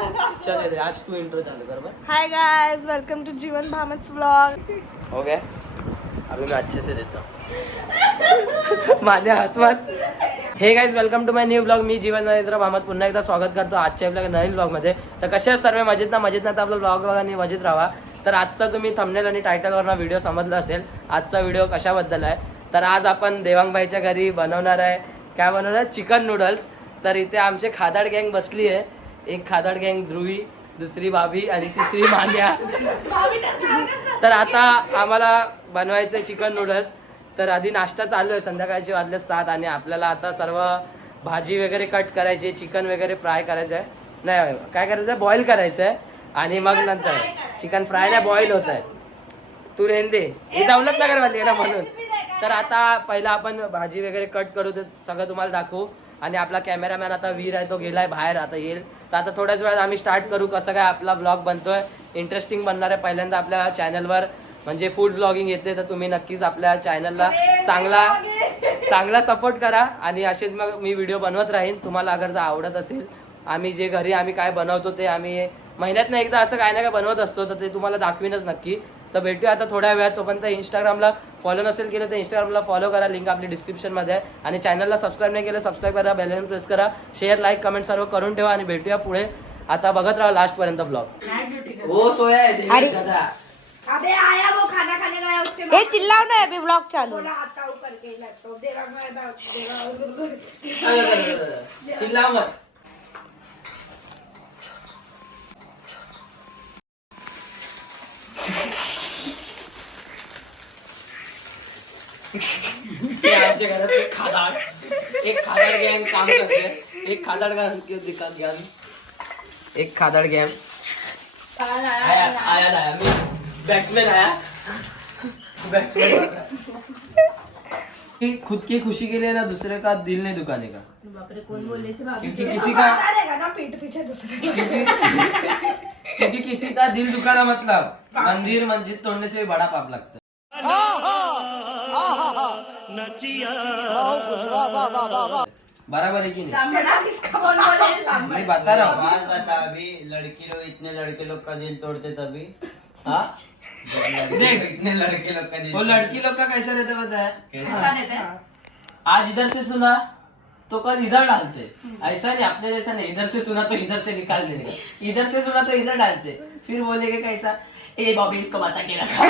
चल रे आज तू इंट्रो चालू कर बस. Hi guys, welcome to Jeevan Bhamat's vlog. हो गया अभी मैं अच्छे से देता हूँ. माझ्या हसवत. Hey guys, welcome to my new blog. मी जीवन नरेंद्र भामत पुन्हा एकदा स्वागत करतो आजच्या आपल्या नवीन ब्लॉगमध्ये. तर कसे आहेत सर्व? मजेत ना तर आपला ब्लॉग बघा आणि मजेत राहा. तर आजचा तुम्ही थंबनेल आणि टायटलवरनं व्हिडिओ समजला असेल. आजचा व्हिडिओ कशाबद्दल आहे तर आज आपण देवांगबाईच्या घरी बनवणार आहे. काय बनवणार आहे? Chicken noodles. तर इथे आमचे खादाड गँग बसली आहे. एक खादाड गँग ध्रुवी, दुसरी भाभी आणि तिसरी मान्या. तर आता आम्हाला बनवायचं आहे चिकन नूडल्स. तर आधी नाश्ता चालू आहे, संध्याकाळचे वाजले 7 आणि आपल्याला आता सर्व भाजी वगैरे कट करायची, चिकन वगैरे फ्राय करायचं आहे. नाही काय करायचं आहे, बॉईल करायचं आहे आणि मग नंतर चिकन फ्राय नाही बॉईल होत आहे. तू रेन दे, ही दौलत नगरवाली आहे ना म्हणून. तर आता पहिला आपण भाजी वगैरे कट करू, ते सगळं तुम्हाला दाखवू. आणि आपला कॅमेरामॅन आता वीर आहे, तो गेलाय बाहेर, आता येईल. तर आता थोड्याच वेळात आम्ही स्टार्ट करू कसं काय आपला ब्लॉग बनतोय. इंटरेस्टिंग बनणार आहे. पहिल्यांदा आपल्या चॅनलवर म्हणजे फूड ब्लॉगिंग येते, तर तुम्ही नक्कीच आपल्या चॅनलला चांगला सपोर्ट करा. आणि असेच मग मी व्हिडिओ बनवत राहीन. तुम्हाला अगर जर आवडत असेल, आम्ही जे घरी आम्ही काय बनवतो ते आम्ही महिन्यातनं एकदा असं काय ना काय बनवत असतो, तर ते तुम्हाला दाखवीनच नक्की. तर भेटूया आता थोड्या वेळात. तोपर्यंत इंस्टाग्रामला फॉलो नसेल केलं तर इंस्टाग्रामला फॉलो करा, लिंक आपली डिस्क्रिप्शनमध्ये आहे. आणि चॅनलला सबस्क्राईब नाही केलं सबस्क्राईब करा, बेल आयकॉन प्रेस करा, शेअर लाईक कमेंट सर्व करून ठेवा. आणि भेटूया पुढे. आता बघत राहा लास्टपर्यंत ब्लॉग. हो सोया आहे दादा. अबे आया वो खाना खाने गया उसके ए चिल्लाओ ना, अभी व्लॉग चालू. बोला आता ऊपर के लैपटॉप देवा चिल्लाव मत. आमच्या घरात एक खादाड गँग काम करते. एक खादाड गँग आया मी बैट्समैन आया. खुद की खुशी के लिए ना दूसरे का दिल नहीं दुखाने का. बापरे, कोण बोलले छे बाबा? क्योंकि किसी का ना पीठ पीछे दूसरे क्योंकि किसी का दिल दुखाना मतलब मंदिर मस्जिद तोड़ने से भी बड़ा पाप लगता है. बराबर है कि नहीं? मैं बता रहा हूँ. बात बता. अभी लड़की लोग इतने लड़के लोग का दिल तोड़ते तभी. हाँ देख, इतने लड़के लोग का दिल वो लड़की लोग का कैसा रहता पता है? कैसा? आज इधर से सुना तो कल इधर डालते. ऐसा नहीं, अपने जैसा नहीं. इधर से सुना तो इधर से निकाल देने, इधर से सुना तो इधर डालते. फिर बोलेगे कैसा, ए बॉबी इसको बता के रखा.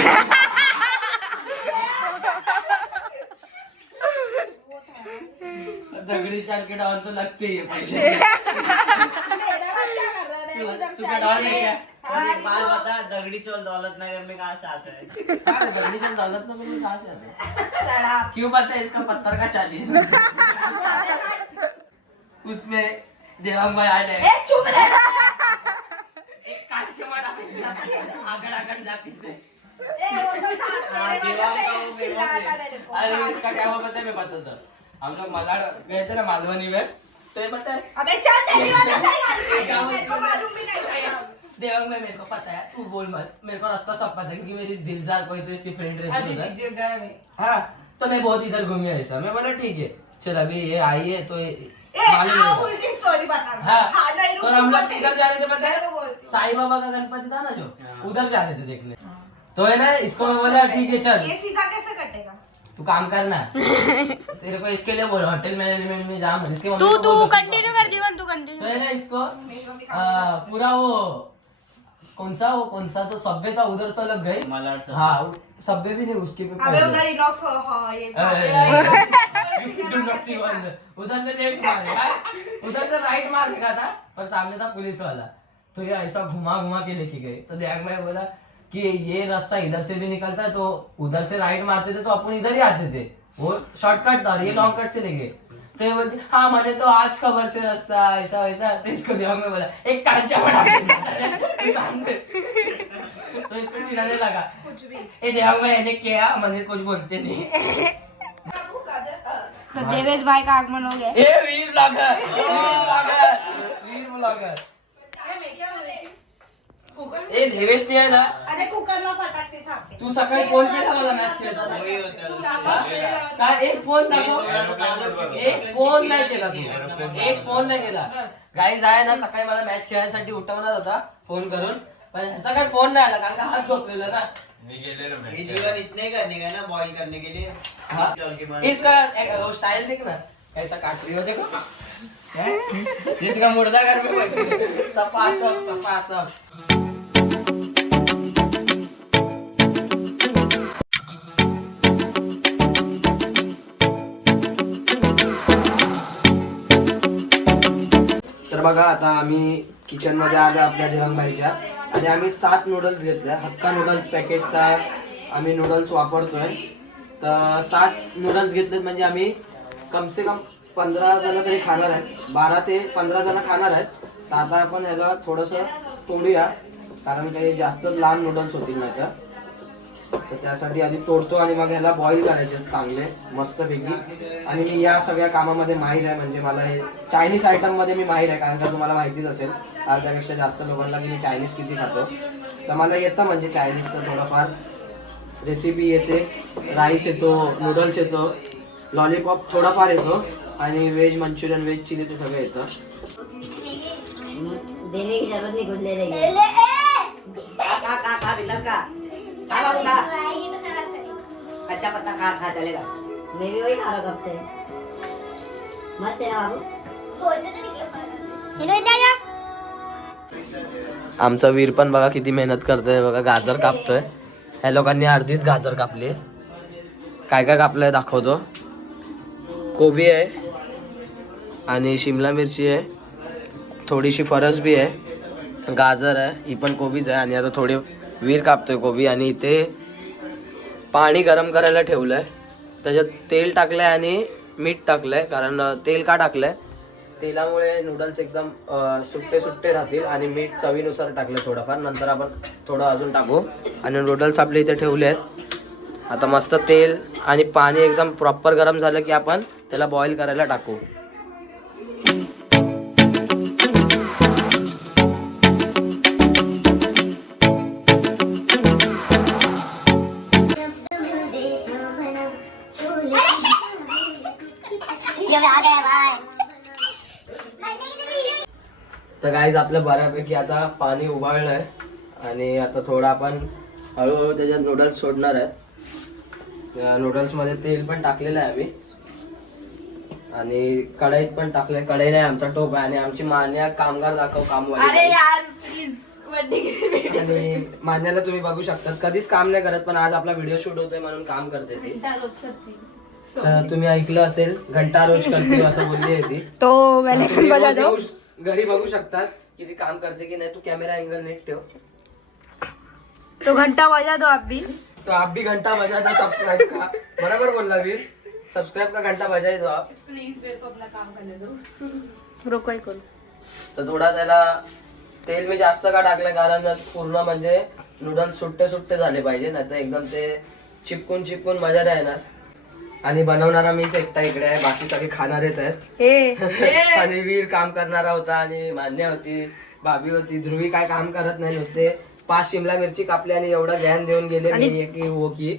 दगड़ी चाल के डाउन तो लगते ही है पहले से. तू का डाउन है क्या? एक बात बता, दगड़ी चोल दौलत नगर में कहाँ से आता है? दगड़ी चाल दौलत नगर में कहाँ से आता है? क्यों पता है? इसका पत्थर का चाली है. उसमें देवांग भाई आ जाए, चुप रह. एक कांचे वाला पिसला आगड़ जाती से. अरे इसका क्या हुआ पता है? मैं बताता. हम लोग मलाड गए थे ना मालवनी में, तो ये पता है अबे चल तेरी वाला सही मेरे को मालूम भी नहीं था. देवांग में मेरे को पता है, तू बोल मत. मेरे को रास्ता सब पता है क्योंकि मेरी जिलजार कोई तो इसकी फ्रेंड रहती है. हाँ तो मैं बहुत इधर घूमी ऐसा. मैं बोला ठीक है चल अभी ये आई है तो मालूम नहीं. उल्टी स्टोरी बता. हाँ नहीं तो हम लोग किधर जा रहे थे पता मेरे को है? बोलती. साईं बाबा का गणपति था ना जो, उधर जा रहे थे देखने. तो है ना, इसको मैं बोला ठीक है चल ये सीधा कैसे कटेगा? तू काम करना. तेरे को इसके लिए बोला होटल मैनेजमेंट में जा मन. इसके मम्मी तू को तू बोल दो. कंटिन्यू कर जीवन, तू तो कंटिन्यू. है ना इसको पूरा वो कौन सा तो सब्बे था उधर तो लग गई. मलाड सब. हाँ सब्बे भी नहीं उसके पे अबे उधर इनॉक्स हाँ ये उधर से लेफ्ट मारेगा, उधर से राइट मारने था, पर सामने था पुलिस वाला. तो ये ऐसा घुमा के लेके गए. तो दिमाग में बोला कि ये रास्ता इधर से भी निकलता है, तो उधर से राइट मारते थे तो अपन इधर ही आते थे. वो शॉर्टकट था और ये लॉन्ग कट से ले गए. तो ये बोलती हाँ मैंने तो आज खबर से रास्ता ऐसा वैसा. तो इसको दिमाग में बोला एक कांचा बड़ा सामने. तो इसको चिढ़ाने लगा. कुछ भी. ए दिमाग में मैंने किया, मुझे कुछ बोलते नहीं. तो देवेश भाई का आगमन हो गया. ए वीर ब्लॉगर, वीर ब्लॉगर. ए देवेश नहीं है ना. अरे कुकर मग फटाके खाते. तू सकाळी फोन केला मला मॅच खेळताना मुळी होतं. काय एक फोन दाखव एक फोन नाही केला तू एक फोन नाही केला गाईज आहे ना सकाळी मला मॅच खेळायसाठी उठवणार होता फोन करून पण ह्याचा काय फोन नाही आला कारण का हात झोपलेला ना ये जीवन इतने करने का ना बॉईल करने के लिए हाँ। चल के मार इसका स्टाइल देख ना कैसा काट रही हो देखो इसका मुर्दा घर में बैठी सफा सब तर बघा आता आम्ही किचन मध्ये आलो आपल्या देवांबाईच्या आणि आम्ही 7 नूडल्स घेतल्या हक्का नूडल्स पॅकेटचा आम्ही नूडल्स वापरतोय तर 7 नूडल्स घेतलेत म्हणजे आम्ही कम से कम 15 जण तरी खाणार आहेत 12 ते 15 जण खाणार आहेत तर आता आपण ह्याला थोडंसं तोडूया कारण काही जास्त लांब नूडल्स होतील नाही तर त्यासाठी आधी तोडतो आणि मग ह्याला बॉईल करायचे चांगले मस्तपैकी आणि मी या सगळ्या कामामध्ये माहीर आहे म्हणजे मला हे चायनीज आयटममध्ये मी माहीर आहे कारण का तुम्हाला माहितीच असेल अर्ध्यापेक्षा जास्त लोकांना की मी चायनीज किती खातो तर मला येतं म्हणजे चायनीजचं थोडंफार रेसिपी येते राईस येतो नूडल्स येतो लॉलीपॉप थोडाफार येतो आणि व्हेज मंचुरियन व्हेज चिली ते सगळं येतं देने की जरूरत नहीं कुछ ले रही खा बिंदास का खा बाबू खा कच्चा पत्ता खा चलेगा मैं भी वही खा रहा कब से मस्त है ना बाबू आमचा वीर पण बघा किती मेहनत करतोय बघा गाजर कापतोय ह्या लोकांनी अर्धीच गाजर कापली काय काय कापलंय दाखवतो कोबी आहे आणि शिमला मिरची आहे थोडीशी फरस बी आहे गाजर आहे ही पण कोबीच आहे आणि आता थोडी वीर कापतोय कोबी आणि इथे पाणी गरम करायला ठेवलंय त्याच्यात तेल टाकलंय आणि मीठ टाकलंय कारण तेल का टाकलंय तेलामुळे नूडल्स एकदम सुट्टे सुट्टे राहतील आणि मीठ चवीनुसार टाकलं थोडंफार नंतर आपण थोडं अजून टाकू आणि नूडल्स आपले इथे ठेवले आहेत आता मस्त तेल आणि पाणी एकदम प्रॉपर गरम झालं की आपण त्याला बॉईल करायला टाकू तर गाईज आपलं बऱ्यापैकी आता पाणी उबाळलंय आणि आता थोडं आपण हळूहळू त्याच्यात नूडल्स सोडणार आहेत नूडल्स मध्ये तेल पण टाकलेलं आहे आम्ही आणि कढईत पण टाकलंय कढई नाही आमचा टोप आहे आणि आमची मान्या कामगार दाखव कामवाली आणि मान्याला तुम्ही बघू शकता कधीच काम नाही करत पण आज आपला व्हिडिओ शूट होतोय म्हणून काम करते ती तर तुम्ही ऐकलं असेल घंटा रोज करते असं बोलली आहे ती तो मैंने तुम्ही बजा रोज दो येऊ- घरी बघू शकता की ती काम करते की नाही तू कॅमेरा एंगल नीट ठेव तो घंटा बजा दो आप भी तो आप भी घंटा बजा दो सब्सक्राइब का बराबर बोलला वीर सब्सक्राइब का घंटा बजाई दो आप रुको एक तर थोडा त्याला तेल मी जास्त का टाकलं कारण पूर्ण म्हणजे नूडल्स सुट्टे सुट्टे झाले पाहिजे नाही तर एकदम ते चिपकून चिपकून मजा नाही येणार आणि बनवणारा मीच एकटा इकडे आहे बाकी सगळे खाणारेच आहेत आणि वीर काम करणारा होता आणि मान्य होती भाभी होती ध्रुवी काय काम करत नाही नुसते 5 शिमला मिरची कापली आणि एवढं ज्ञान देऊन गेले मी की हो की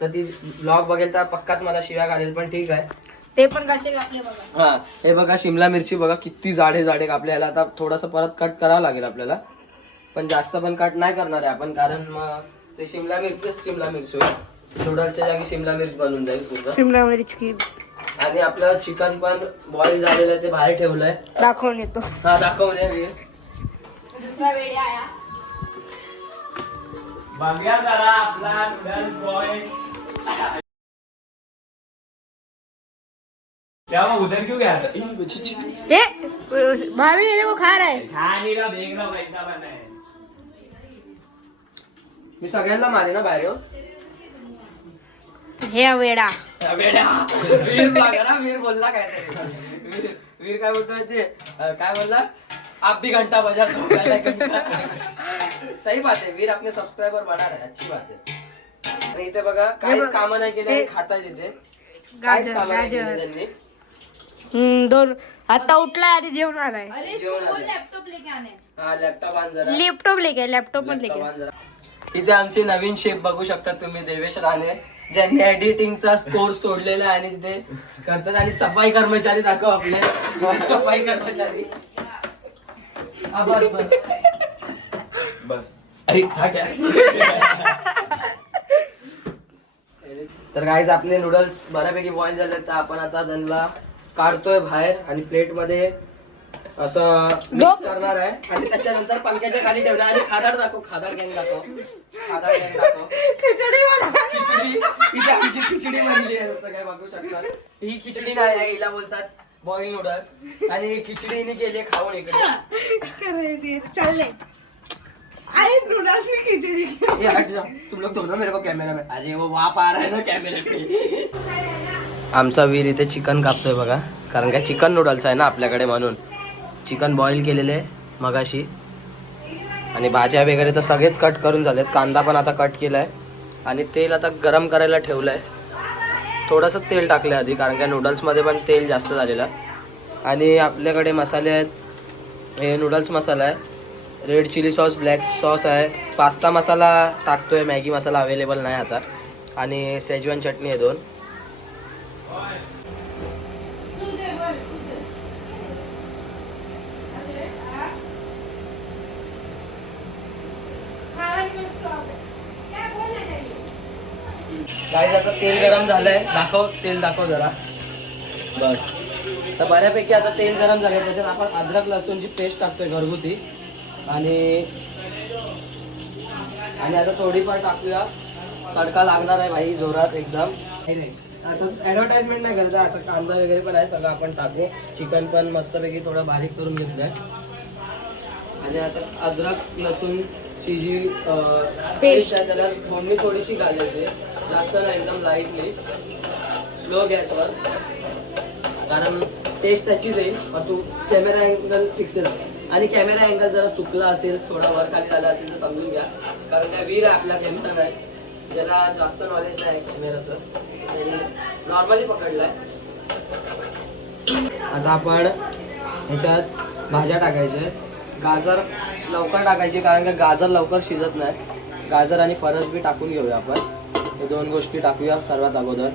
तर ती ब्लॉग बघेल तर पक्काच मला शिव्या घालेल पण ठीक आहे ते पण कसे कापले बघा हा हे बघा शिमला मिरची बघा किती जाडे जाडे कापले याला आता थोडंसं परत कट करावं लागेल आपल्याला पण जास्त पण कट नाही करणार आहे आपण कारण मग ते शिमला मिरची होईल नूडल्सच्या जागी शिमला मिर्च बनून जाईल पूर्ण शिमला मिर्च की आणि आपलं चिकन पण बॉईल झालेलं आहे ते बाहेर ठेवलंय दाखवून येतो हा दाखवणे वीर दुसरा वेळ आया बघूया जरा आपला नूडल्स बॉय क्या मैं उधर क्यों गया था ए भाभी ये देखो खा रहा है खा नहीं रहा देख रहा पैसा बना है मी सगळ्यांना मारे ना बाहेर हो. हे वेडा वीर बघा ना वीर बोलला काय ते वीर काय बोलतोय ते काय बोलला आप भी घंटा बजा दो सही बात है वीर अपने सब्सक्राइबर बढ़ा रहा है अच्छी बात है आणि इथे बघा काहीच कामं नाही केले खाता तिथे काहीच कामं नाही केली त्यांनी दोन आता उठलाय आणि जेवण आलाय अरे जेवण इसको बोल आलं. लैपटॉप लेके आने हा लॅपटॉप आण जरा. लॅपटॉप लेके लॅपटॉप पण लॅपटॉप लेके आण जरा. इथे आमची नवीन शेप बघू शकता तुम्ही, देवेश राणे, ज्यांनी एडिटिंगचा कोर्स सोडलेला आहे आणि तिथे करतात. आणि सफाई कर्मचारी दाखव आपले. सफाई कर्मचारी. हा बस बस. अरे तर गाईज आपले नूडल्स बऱ्यापैकी बॉईल झाले, तर आपण आता त्यांना काढतोय बाहेर आणि प्लेट मध्ये असं मिक्स करणार आहे. आणि त्याच्यानंतर पंख्याच्या खाली ठेवणार. आणि खादाड दाखव, खादाड गँग दाखव, खादाड गँग दाखव. खिचडी इथे आमची खिचडी बनली आहे, जसं काय बघू शकता. ही खिचडी नाही आहे, हिला बोलतात बॉईल नूडल्स. आणि ही खिचडी हिने केली आहे खाऊन इकडे. चल अरे नूडल्स की खिचड़ी ये हट जाओ तुम लोग दोनों मेरे को कैमरा में. अरे वो वहाँ आ रहा है ना कॅमेरे पे. आमचा वीर इथे चिकन कापतोय बघा, कारण काय चिकन नूडल्स आहे ना आपल्याकडे, म्हणून चिकन बॉईल केलेले मगाशी. आणि भाज्या वगैरे तर सगळेच कट करून झालेत. कांदा पण आता कट केलाय. आणि तेल आता गरम करायला ठेवलंय. थोडंसं तेल टाकलं आधी, कारण काय नूडल्समध्ये पण तेल जास्त झालेलं. आणि आपल्याकडे मसाले आहेत. हे नूडल्स मसाला आहे, red chili sauce, black sauce आहे, पास्ता मसाला टाकतोय, मॅगी मसाला अवेलेबल नाही आता. आणि शेजवान चटणी आहे 2. गाईज आता तेल गरम झालंय, दाखव तेल दाखव जरा. बस. तर बऱ्यापैकी आता तेल गरम झालंय. त्याच्यात आपण अद्रक लसूणची पेस्ट टाकतोय घरगुती. आणि आता थोडीफार टाकूया, तडका लागणार आहे भाई जोरात एकदम. आता ॲडव्हर्टाइजमेंट नाही करत, आता कांदा वगैरे पण आहे, सगळं आपण टाकू. चिकन पण मस्तपैकी थोडं बारीक करून घेतलंय. आणि आता अद्रक लसूणची जी पेस्ट आहे त्याला फोडणी थोडीशी घालायची, जास्त नाही, एकदम लाईटली, स्लो गॅसवर, कारण टेस्ट त्याचीच येईल. मग तू कॅमेरा अँगल फिक्स आहे. आणि कॅमेरा अँगल जरा चुकला असेल, थोडा वर खाली झाला असेल तर समजून घ्या, कारण त्या वीर आहे आपला फेमटन आहे, ज्याला जास्त नॉलेज नाही कॅमेराचं, त्याने नॉर्मली पकडलाय. आता आपण ह्याच्यात भाज्या टाकायच्या. गाजर लवकर टाकायची, कारण का गाजर लवकर शिजत नाही. गाजर आणि फरस बी टाकून घेऊया आपण. हे 2 गोष्टी टाकूया सर्वात अगोदर.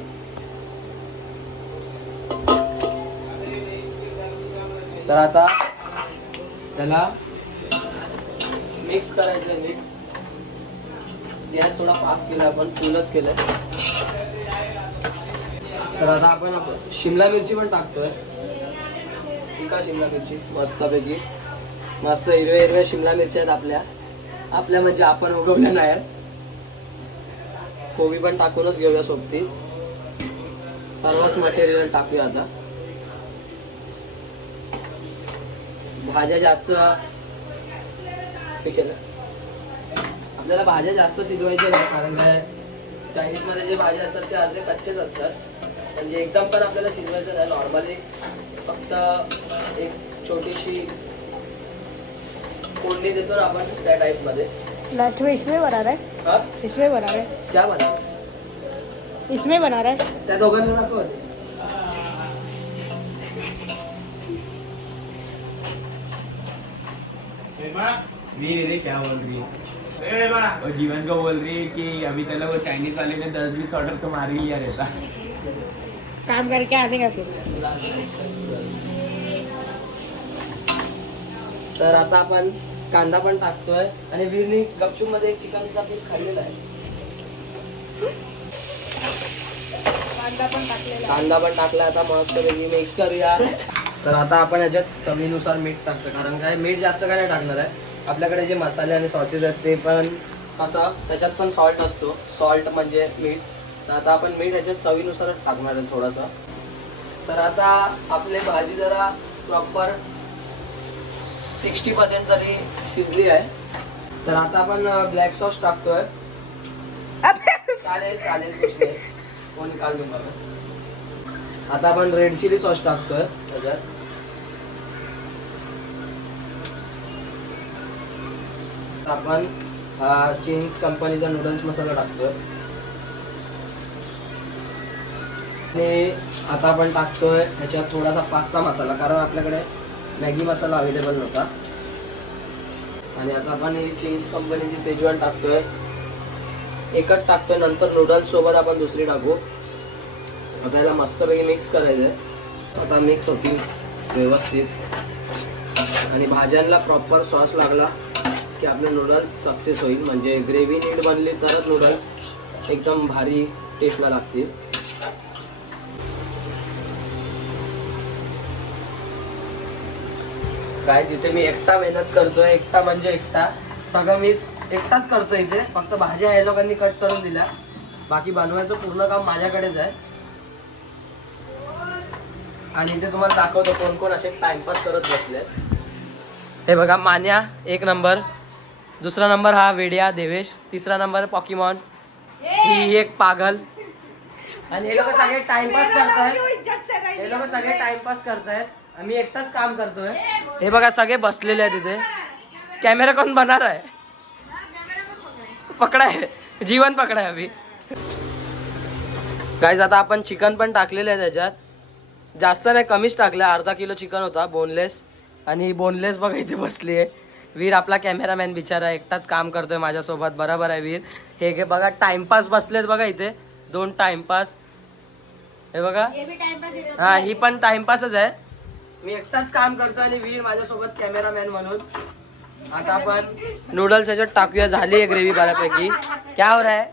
तर आता त्याला मिक्स करायचं आहे नीट. गॅस थोडा फास्ट केला, आपण फुलच केलंय. तर आता आपण शिमला मिरची पण टाकतोय. तिखा शिमला मिरची मस्तपैकी, मस्त हिरव्या शिमला मिरच्या आहेत आपल्या म्हणजे आपण उगवल्या नाही. कोबी पण टाकूनच घेऊया सोबती. सर्वच मटेरियल टाकूया आता. भाज्या जास्त आपल्याला भाज्या जास्त शिजवायच्या नाही, कारण काय चायनीजमध्ये जे भाज्या असतात ते अर्धे कच्चेच असतात. म्हणजे एकदम पण आपल्याला शिजवायचं नाही, नॉर्मली फक्त एक छोटीशी फोडणी देतो ना आपण त्या टाईपमध्ये. लास्ट में इसमें बना रहा है, हाँ इसमें बना रहा है, क्या बना, इसमें बना रहा है. त्या दोघांना दाखव. क्या बोल रही है वो जीवन को बोल रही है कि अभी तक वो चाइनीज वाले ने 10-20 ऑर्डर तो मार ही लिया रहता. काम करके आने का फिर. तर आता आपण कांदा पण टाकतोय. आणि वीरनी गपचूप मध्ये एक चिकनचा पीस खाल्लेला आहे. कांदा पण टाकला. आता मस्त मिक्स करूया. तर आता आपण याच्यात चवीनुसार मीठ टाकतो, कारण काय मीठ जास्त काय नाही टाकणार आहे. आपल्याकडे जे मसाले आणि सॉसेस आहेत ते पण कसं त्याच्यात पण सॉल्ट असतो, सॉल्ट म्हणजे मीठ. तर आता आपण मीठ ह्याच्यात चवीनुसारच टाकणार आहे थोडंसं. तर आता आपली भाजी जरा प्रॉपर 60% तरी शिजली आहे. तर आता आपण ब्लॅक सॉस टाकतोय. चालेल कुछ नाही, कोणी काल घेऊन बघा. आता आपण रेड चिली सॉस टाकतोय त्याच्यात. आपण चिंग्स कंपनीचा नूडल्स मसाला टाकतोय. आणि आता आपण टाकतोय ह्याच्यात थोडासा पास्ता मसाला, कारण आपल्याकडे मॅगी मसाला अवेलेबल नव्हता. आणि आता आपण ही चिंग्स कंपनीची शेजवान टाकतोय. एकच टाकतोय, नंतर नूडल्स सोबत आपण दुसरी टाकू. आता याला मस्तपैकी मिक्स करायचं आहे. आता मिक्स होतील व्यवस्थित आणि भाज्यांना प्रॉपर सॉस लागला की आपले नूडल्स सक्सेस होईल. म्हणजे ग्रेव्ही नीट बनली तरच नूडल्स एकदम भारी टेस्टला लागतील. काय जिथे मी एकटा मेहनत करतोय, एकटा म्हणजे एकटा, सगळं मीच एकटाच करतोय इथे. फक्त भाज्या या लोकांनी कट करून दिल्या, बाकी बनवायचं पूर्ण काम माझ्याकडेच आहे. आणि इथे तुम्हाला दाखवतो कोण कोण असे टाइमपास करत बसले. हे बघा, मान्या 1 नंबर, दुसरा नंबर हा वेडिया देवेश, तिसरा नंबर पॉकीमॉन, ही एक पागल. आणि हे लोक सगळे टाइमपास करतायत. हे लोक सगळे टाइमपास करतायत, आम्ही एकटाच काम करतोय. हे बघा सगळे बसलेले आहेत तिथे. कॅमेरा कोण बनणार आहे? पकडाय, जीवन पकडाय अभि. गाईज आता आपण चिकन पण टाकलेलं आहे त्याच्यात. जास्त नाही, कमीच टाकलं. अर्धा किलो चिकन होता बोनलेस. आणि बोनलेस बघा इथे बसली आहे. वीर आपला कॅमेरामॅन बिचारा एकटाच काम करतोय माझ्यासोबत. बरोबर आहे वीर. हे बघा टाइमपास बसलेत बघा इथे 2 टाइमपास. हे बघा, हा ही पण टाइमपासच आहे. मी एकटाच काम करतो आणि वीर माझ्यासोबत कॅमेरामॅन म्हणून. आता आपण नूडल्स याच्यात टाकूया. झाली आहे ग्रेव्ही बऱ्यापैकी. क्या हो रहा है?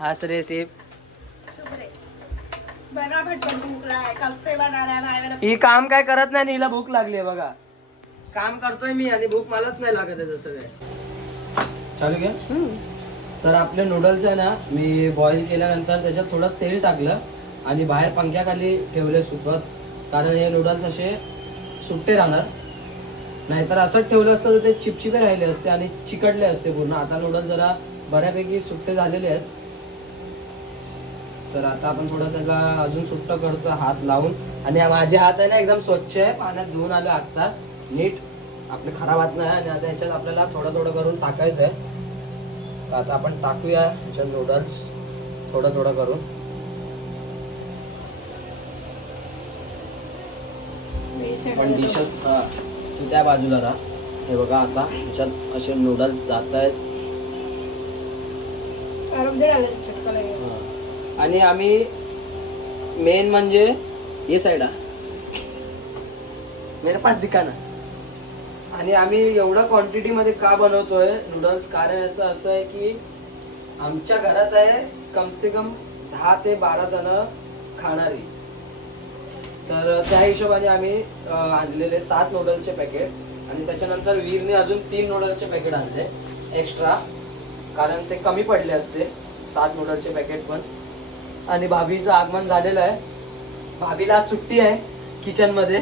हंस रे सिर्फ. ही काम काय करत नाही, हिला भूक लागली आहे बघा. काम करतोय मी आणि भूक मलाच नाही लागत आहे. जसं काय चालू घ्या. तर आपले नूडल्स आहे ना, मी बॉईल केल्यानंतर त्याच्यात थोडं तेल टाकलं आणि बाहेर पंख्याखाली ठेवले सुकत. कारण हे नूडल्स असे सुट्टे राहणार, नाहीतर असंच ठेवलं असतं तर ते चिपचिपे राहिले असते आणि चिकटले असते पूर्ण. आता नूडल्स जरा बऱ्यापैकी सुट्टे झालेले आहेत. तर आता आपण थोडं त्याला अजून सुट्ट करतो हात लावून. आणि माझे हात आहे ना एकदम स्वच्छ आहे, पाण्यात धुवून आले आत्ताच नीट, आपले खराब हात नाही. आणि आता ह्याच्यात आपल्याला थोडं थोडं करून टाकायचं आहे. तर आता आपण टाकूया ह्याच्यात नूडल्स थोडं थोडं करून. पण डिशच त्या बाजूला राहा. हे बघा आता ह्याच्यात असे नूडल्स जात आहेत. आणि आम्ही मेन म्हणजे ये साईड मेरे पास दिखाना. आणि आम्ही एवढ्या क्वांटिटी मध्ये का बनवतोय नूडल्स, कारण याचं असं आहे की आमच्या घरात आहे कम से कम 10 ते 12 जण खाणारी. तर त्या हिशोबाने आम्ही आणलेले 7 नूडल्सचे पॅकेट. आणि त्याच्यानंतर वीरने अजून 3 नूडल्सचे पॅकेट आणले एक्स्ट्रा, कारण ते कमी पडले असते 7 नूडल्सचे पॅकेट पण. आणि भाभीचं आगमन झालेलं आहे. भाभीला आज सुट्टी आहे. किचन मध्ये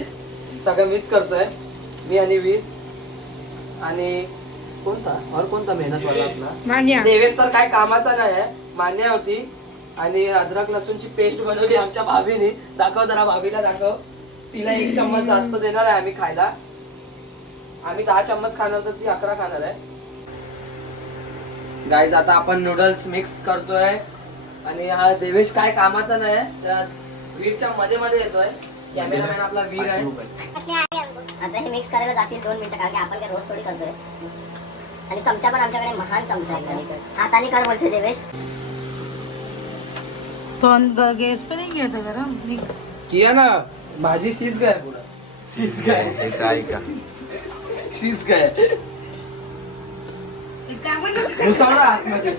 सगळं मीच करतोय, मी आणि वीर. आणि कोणता मेहनतवाला आपला देवेश तर काय कामाचा नाही आहे. मान्या होती आणि अद्रक लसूणची पेस्ट बनवली आमच्या भाभीने. दाखव जरा, भाभीला दाखव. तिला 1 चम्मच जास्त देणार आहे आम्ही खायला. आम्ही 10 चम्मच खाणार तर ती 11 खाणार आहे. गाईज आता आपण नूडल्स मिक्स करतोय. आणि हा देवेश काय कामाचा नाही, त्या वीरच्या मध्ये मध्ये येतोय. कॅमेरामॅन आपला वीर आहे. आता हे मिक्स करायला जातील 2 मिनिटं, कारण की आपण काय रोज थोडी करतोय. आणि चमचा पण आमच्याकडे महान चमचा आहे. हाताने कर बोलते देवेश. गैस पे नहीं किया था गरम मिक्स किया ना, भाजी शीज गए पूरा. शीज गए चाय का शीज गए घुसावला आतमध्ये.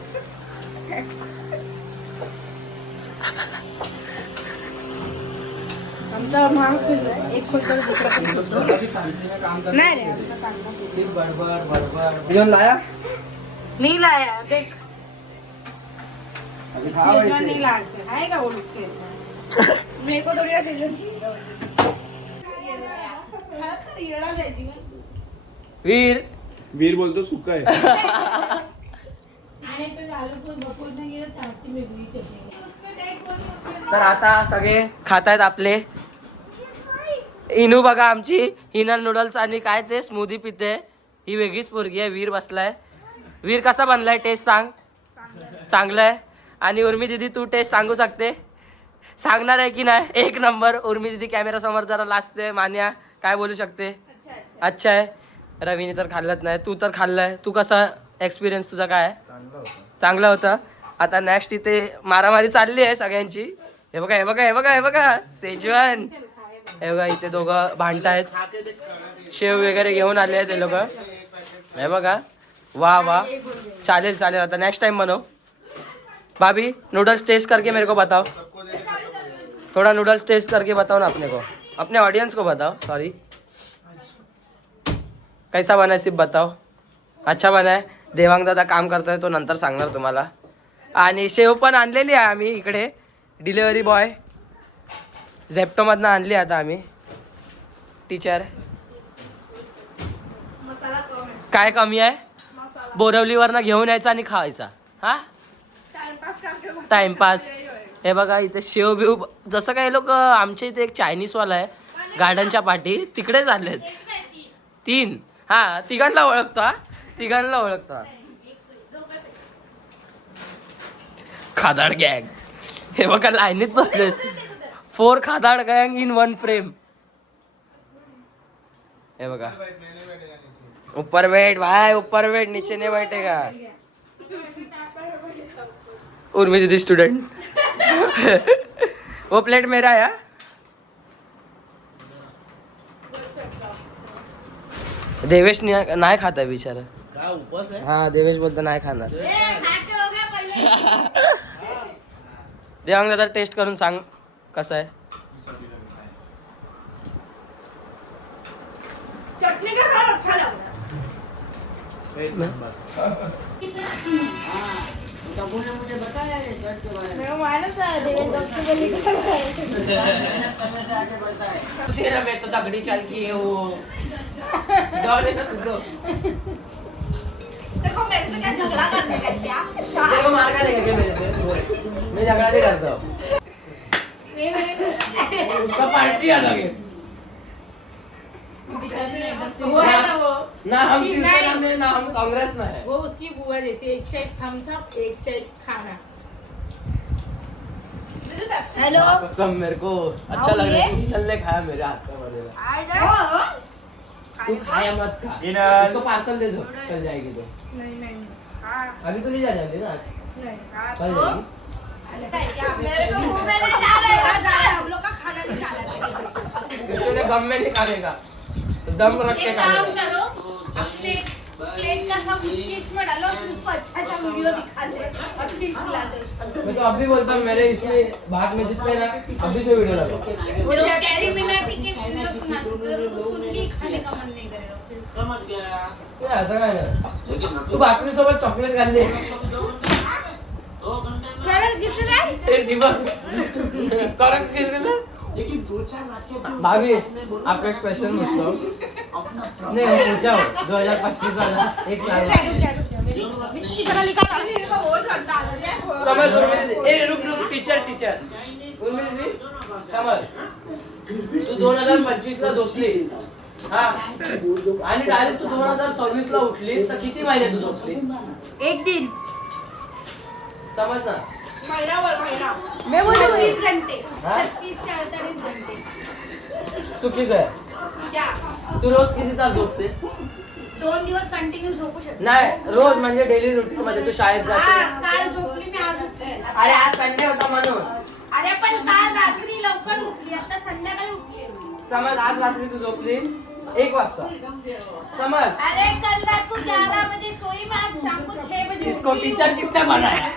आमचा महाग एक खोलतो दुसरा पण खोलतो. नाही रे, आमचा चांगला सिर्फ बड़बड़ बड़बड़. जीवन लाया नहीं लाया. देख अभी खा वैसे. सीजन नहीं लाया है का वो लोग के. मेरे को थोड़ी सीजन चाहिए. वीर वीर बोलतो सुका आहे. तर आता सगळे खात आहेत आपले. इनू बघा आमची, हिना नूडल्स आणि काय ते स्मूदी पिते. ही वेगळीच पोरगी आहे. वीर बसलाय. वीर कसा बनलाय, टेस्ट सांग. चांगलं आहे. आणि उर्मी दीदी तू टेस्ट सांगू शकते, सांगणार आहे की नाही? 1 नंबर. उर्मी दीदी कॅमेरा समोर जरा लाजते. मान्या काय बोलू शकते? अच्छा आहे. रवीने तर खाल्लंच नाही. तू तर खाल्लंय. तू कसा एक्सपिरियन्स तुझा काय आहे? चांगला होता. आता नेक्स्ट इथे मारामारी चालली आहे सगळ्यांची. हे बघा हे बघा हे बघा हे बघा सेजवान. हे बघा इथे दोघं भांडतायत. शेव वगैरे घेऊन आले आहेत ते लोक. हे बघा वाह वाह. चालेल चालेल. आता नेक्स्ट टाइम बनव. भाभी नूडल्स टेस्ट करके मेरे को बताओ. थोड़ा नूडल्स टेस्ट करके बताओ ना अपने को, अपने ऑडियंस को बताओ. सॉरी कैसा बना है सिर्फ बताओ. अच्छा बना है. देवांग दादा काम करतोय तो नंतर सांगणार तुम्हाला. आणि शेव पण आणलेली आहे आम्ही इकडे. डिलिव्हरी बॉय झेप्टोमधनं आणली आता आम्ही. टीचर मसाला कम आहे. काय कमी आहे? मसाला बोरवलीवरनं घेऊन यायचा आणि खायचा. हा टाइमपास करके मग टाइमपास. हे बघा इथे शेव बिव जसं काही लोक. आमच्या इथे एक चायनीजवाला आहे गार्डनच्या पाठी तिकडे झालेत 3. हा तिघांना ओळखतो. हा तिघांना ओळखतो. खादाड गँग. हे बघा लाईनीत बसलेत 4 खादाड गँग इन 1 फ्रेम. हे बघा ऊपर बैठ भाई ऊपर बैठ नीचे नहीं बैठेगा. उर्मी दीदी स्टूडेंट. वो प्लेट मेरा है. देवेश नाही खाता बिचारा. हा देवेश बोलतो नाही खाणार. देवांग दादा टेस्ट करून सांग कसं आहे. चटणी का खा रखा लावला. मैं मालूम था देवेश डॉक्टर बोली तेरा मैं तो तगड़ी चल की है वो. देखो मेरे से क्या झगड़ा करने का क्या. तेरे को मार खाने का क्या मेरे से? मैं झगड़ा नहीं करता हूँ. उसका पार्टी अलग है. वो है ना वो ना हम शिवसेना में ना हम कांग्रेस में है. वो उसकी बुआ जैसी, एक साइड थम्स अप एक साइड खाना. हेलो कसम मेरे को अच्छा लग रहा है. चल ले खाया मेरे हाथ का बनेगा. तू खाया मत खा. इसको पार्सल दे दो कल जाएगी तो. नहीं अभी तो ले जा जाएगी ना आज. कल जाएगी. मेरे को मुंह में नहीं जा रहा है. हम लोग का खाना नहीं जा रहा है. तेरे गम में नहीं खाने का तो दम रख के एक खाने काम का. करो, अपने प्लेट का सब उसकी इसमें डालो, फिर उसको अच्छा अच्छा वीडियो दिखाते और फिर खिलाते उसको. मैं तो अभी बोलता हूँ मेरे इसमें भाग में जितने ना अभी से वीडियो लगाओ. वो जो कैरी मिनाटी के वीडियो सुनाते थे, तो सुन के ही खाने का मन नहीं करेगा. ये असं काय नाही. तू भाकरी सोबत चॉकलेट खाल्ली. करत किसने दे? एक जीवन करक किसने दे? भाभी आपको एक क्वेश्चन पूछता हूँ. नहीं वो पूछा हो 2025 वाला एक साल इतना लिखा था मेरे को बहुत गंदा आ रहा है. समझ उर्मिला. ए रुक रुक टीचर उर्मिला जी समझ. तू 2025 ला झोपली. हा आणि डायरेक्ट तू 2026 ला उठलीस तर किती महिने तू झोपली? एक दिन समझ ना. महिना. मैं बोलू 36 घंटे, हाँ? 36 से 38 घंटे. चुकीचं आहे. क्या तू रोज किती तास झोपते? 2 दिवस कंटिन्यू झोपू शकते? नाही रोज म्हणजे डेली रुटीन मध्ये तू शाळेत हा, जाते. काल झोपली मी, आज उठली. अरे आज संडे होता म्हणून. अरे पण काल रात्री लवकर उठली, आता संध्याकाळी उठली मी. समज आज रात्री तू झोपली 1 वाजता. समझ. अरे कल रात को 11 बजे सोई, मैं आज शाम को 6 बजे इसको उठी हूँ. टीचर किसने बनाया?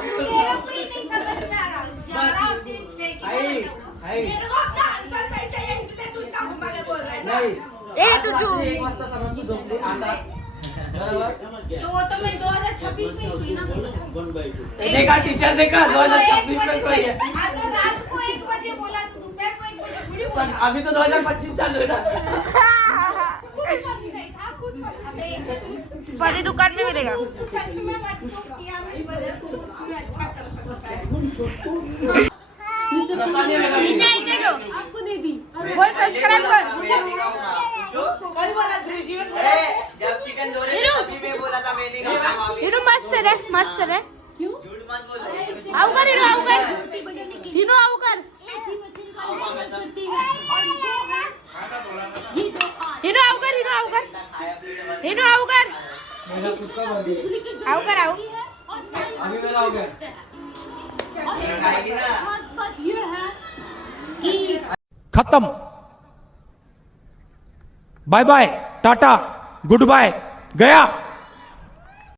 मेरे को ही नहीं समझ में आ रहा. 11 से 6 की आई क्या आई मेरे को अपना आंसर सही चाहिए इसलिए तू इतना घुमा के बोल रहा है ना. नाही. ए, आज तू रात्री चुप. 1 वाजता समज तू झोपली आता. बरोबर. तो वो तो मैं 2026 में हुई ना. देखा टीचर देखा हाँ, तो 2026 1 में बजे सोई है. से- हाँ, तो रात को 1 बजे बोला, तो दोपहर को 1 बजे थोड़ी पण बोला. अभी तो 2025 चालू है ना. कुछ फर्क नहीं था, कुछ फर्क नहीं. बड़ी दुकान में मिलेगा. तू सच में मत तो किया मेरी वजह, तू उसमें अच्छा कर सकता है. नशा नहीं होगा मेरा. आपको दे दी. बोल सब्सक्राइब कर. जब चिकन धो रहे थे तभी मैं बोला था मैंने कहा भाभी हिरो मस्त रे मस्त रे. झूठ मत बोलो. आऊ का हिरो आऊ का हिरो आऊ का करती है और वो है हिनो आवकर हिनो आवकर मेरा खुद का बर्थडे है। आवकर आओ अभी मेरा हो गया। खाएगी ना बस ये है कि खत्म bye bye tata good bye गया